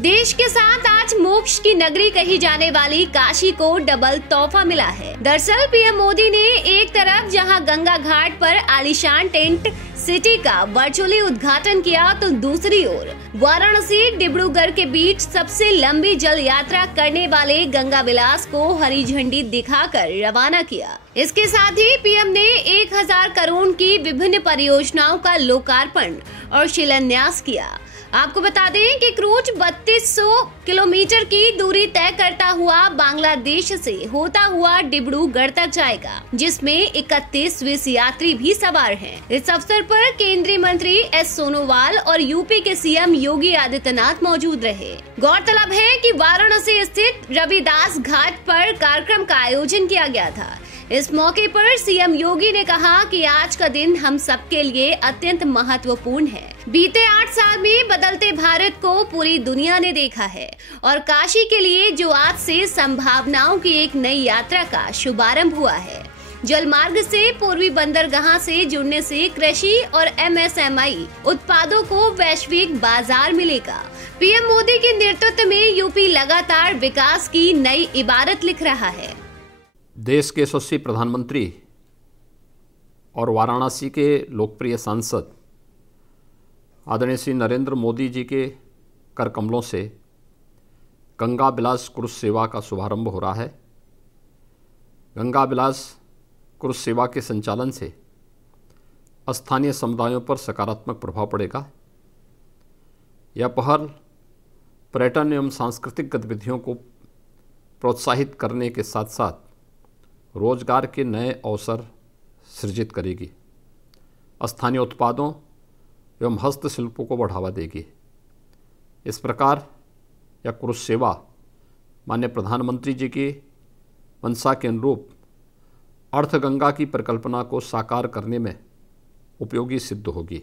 देश के साथ आज मोक्ष की नगरी कही जाने वाली काशी को डबल तोहफा मिला है। दरअसल पीएम मोदी ने एक तरफ जहां गंगा घाट पर आलीशान टेंट सिटी का वर्चुअली उद्घाटन किया, तो दूसरी ओर वाराणसी डिब्रूगढ़ के बीच सबसे लंबी जल यात्रा करने वाले गंगा विलास को हरी झंडी दिखाकर रवाना किया। इसके साथ ही पीएम ने 1000 करोड़ की विभिन्न परियोजनाओं का लोकार्पण और शिलान्यास किया। आपको बता दें कि क्रूज 3200 किलोमीटर की दूरी तय करता हुआ बांग्लादेश से होता हुआ डिब्रूगढ़ तक जाएगा, जिसमें 31 स्विस यात्री भी सवार हैं। इस अवसर पर केंद्रीय मंत्री एस सोनोवाल और यूपी के सीएम योगी आदित्यनाथ मौजूद रहे। गौरतलब है कि वाराणसी स्थित रविदास घाट पर कार्यक्रम का आयोजन किया गया था। इस मौके पर सीएम योगी ने कहा कि आज का दिन हम सबके लिए अत्यंत महत्वपूर्ण है। बीते 8 साल में बदलते भारत को पूरी दुनिया ने देखा है और काशी के लिए जो आज से संभावनाओं की एक नई यात्रा का शुभारंभ हुआ है। जल मार्ग से पूर्वी बंदरगाह से जुड़ने से कृषि और एमएसएमई उत्पादों को वैश्विक बाजार मिलेगा। पीएम मोदी के नेतृत्व में यूपी लगातार विकास की नई इबारत लिख रहा है। देश के यशस्वी प्रधानमंत्री और वाराणसी के लोकप्रिय सांसद आदरणीय श्री नरेंद्र मोदी जी के कर कमलों से गंगा विलास क्रूज सेवा का शुभारंभ हो रहा है। गंगा विलास क्रूज सेवा के संचालन से स्थानीय समुदायों पर सकारात्मक प्रभाव पड़ेगा। यह पहल पर्यटन एवं सांस्कृतिक गतिविधियों को प्रोत्साहित करने के साथ साथ रोजगार के नए अवसर सृजित करेगी, स्थानीय उत्पादों एवं हस्तशिल्पों को बढ़ावा देगी। इस प्रकार यह क्रूज सेवा माननीय प्रधानमंत्री जी की मंशा के अनुरूप अर्थगंगा की परिकल्पना को साकार करने में उपयोगी सिद्ध होगी।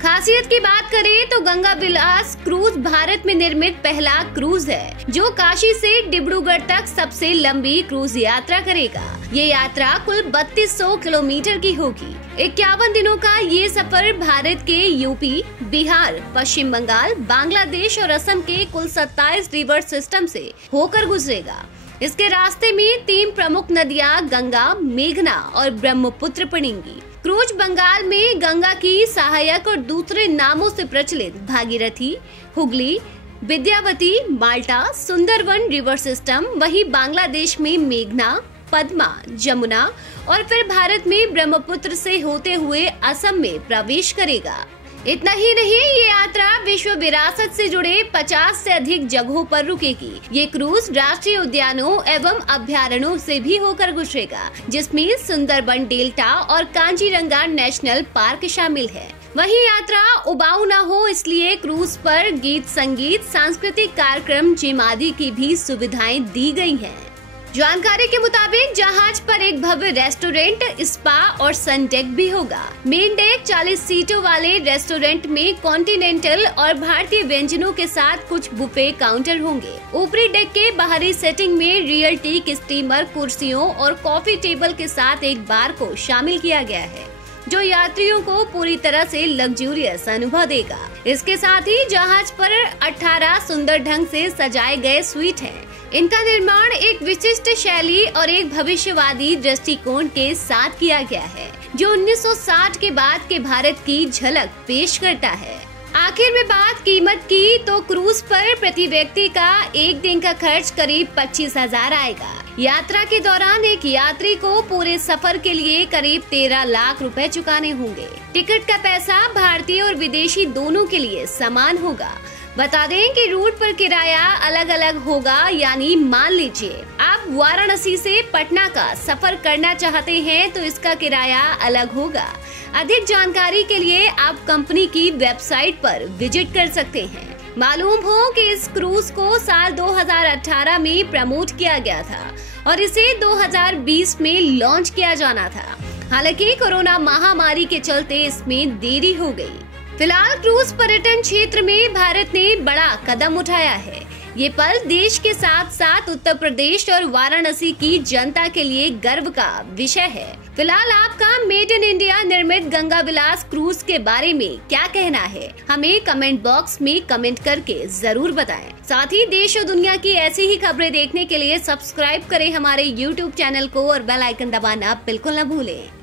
खासियत की बात करें तो गंगा विलास क्रूज भारत में निर्मित पहला क्रूज है, जो काशी से डिब्रूगढ़ तक सबसे लंबी क्रूज यात्रा करेगा। ये यात्रा कुल 3200 किलोमीटर की होगी। 51 दिनों का ये सफर भारत के यूपी, बिहार, पश्चिम बंगाल, बांग्लादेश और असम के कुल 27 रिवर सिस्टम से होकर गुजरेगा। इसके रास्ते में 3 प्रमुख नदियां गंगा, मेघना और ब्रह्मपुत्र पड़ेंगी। क्रूज बंगाल में गंगा की सहायक और दूसरे नामों से प्रचलित भागीरथी, हुगली, विद्यावती, माल्टा, सुंदरवन रिवर सिस्टम, वहीं बांग्लादेश में मेघना, पद्मा, जमुना और फिर भारत में ब्रह्मपुत्र से होते हुए असम में प्रवेश करेगा। इतना ही नहीं, ये यात्रा विश्व विरासत से जुड़े 50 से अधिक जगहों पर रुकेगी। ये क्रूज राष्ट्रीय उद्यानों एवं अभ्यारण्यों से भी होकर गुजरेगा, जिसमें सुंदरबन डेल्टा और कांजीरंगा नेशनल पार्क शामिल है। वहीं यात्रा उबाऊ न हो, इसलिए क्रूज पर गीत संगीत, सांस्कृतिक कार्यक्रम, जिम आदि की भी सुविधाएं दी गई हैं। जानकारी के मुताबिक जहाज पर एक भव्य रेस्टोरेंट, स्पा और सन डेक भी होगा। मेन डेक 40 सीटों वाले रेस्टोरेंट में कॉन्टिनेंटल और भारतीय व्यंजनों के साथ कुछ बुफे काउंटर होंगे। ऊपरी डेक के बाहरी सेटिंग में रियल टीक स्टीमर, कुर्सियों और कॉफी टेबल के साथ एक बार को शामिल किया गया है, जो यात्रियों को पूरी तरह से लग्जूरियस अनुभव देगा। इसके साथ ही जहाज पर 18 सुंदर ढंग से सजाए गए स्वीट हैं। इनका निर्माण एक विशिष्ट शैली और एक भविष्यवादी दृष्टिकोण के साथ किया गया है, जो 1960 के बाद के भारत की झलक पेश करता है। आखिर में बात कीमत की, तो क्रूज पर प्रति व्यक्ति का एक दिन का खर्च करीब 25,000 आएगा। यात्रा के दौरान एक यात्री को पूरे सफर के लिए करीब 13 लाख रुपए चुकाने होंगे। टिकट का पैसा भारतीय और विदेशी दोनों के लिए समान होगा। बता दें कि रूट पर किराया अलग अलग होगा, यानी मान लीजिए आप वाराणसी से पटना का सफर करना चाहते हैं तो इसका किराया अलग होगा। अधिक जानकारी के लिए आप कंपनी की वेबसाइट पर विजिट कर सकते हैं। मालूम हो कि इस क्रूज को साल 2018 में प्रमोट किया गया था और इसे 2020 में लॉन्च किया जाना था। हालांकि कोरोना महामारी के चलते इसमें देरी हो गई। फिलहाल क्रूज पर्यटन क्षेत्र में भारत ने बड़ा कदम उठाया है। ये पल देश के साथ साथ उत्तर प्रदेश और वाराणसी की जनता के लिए गर्व का विषय है। फिलहाल आपका मेड इन इंडिया निर्मित गंगा विलास क्रूज के बारे में क्या कहना है, हमें कमेंट बॉक्स में कमेंट करके जरूर बताएं। साथ ही देश और दुनिया की ऐसी ही खबरें देखने के लिए सब्सक्राइब करें हमारे YouTube चैनल को और बेल आइकन दबाना बिल्कुल न भूलें।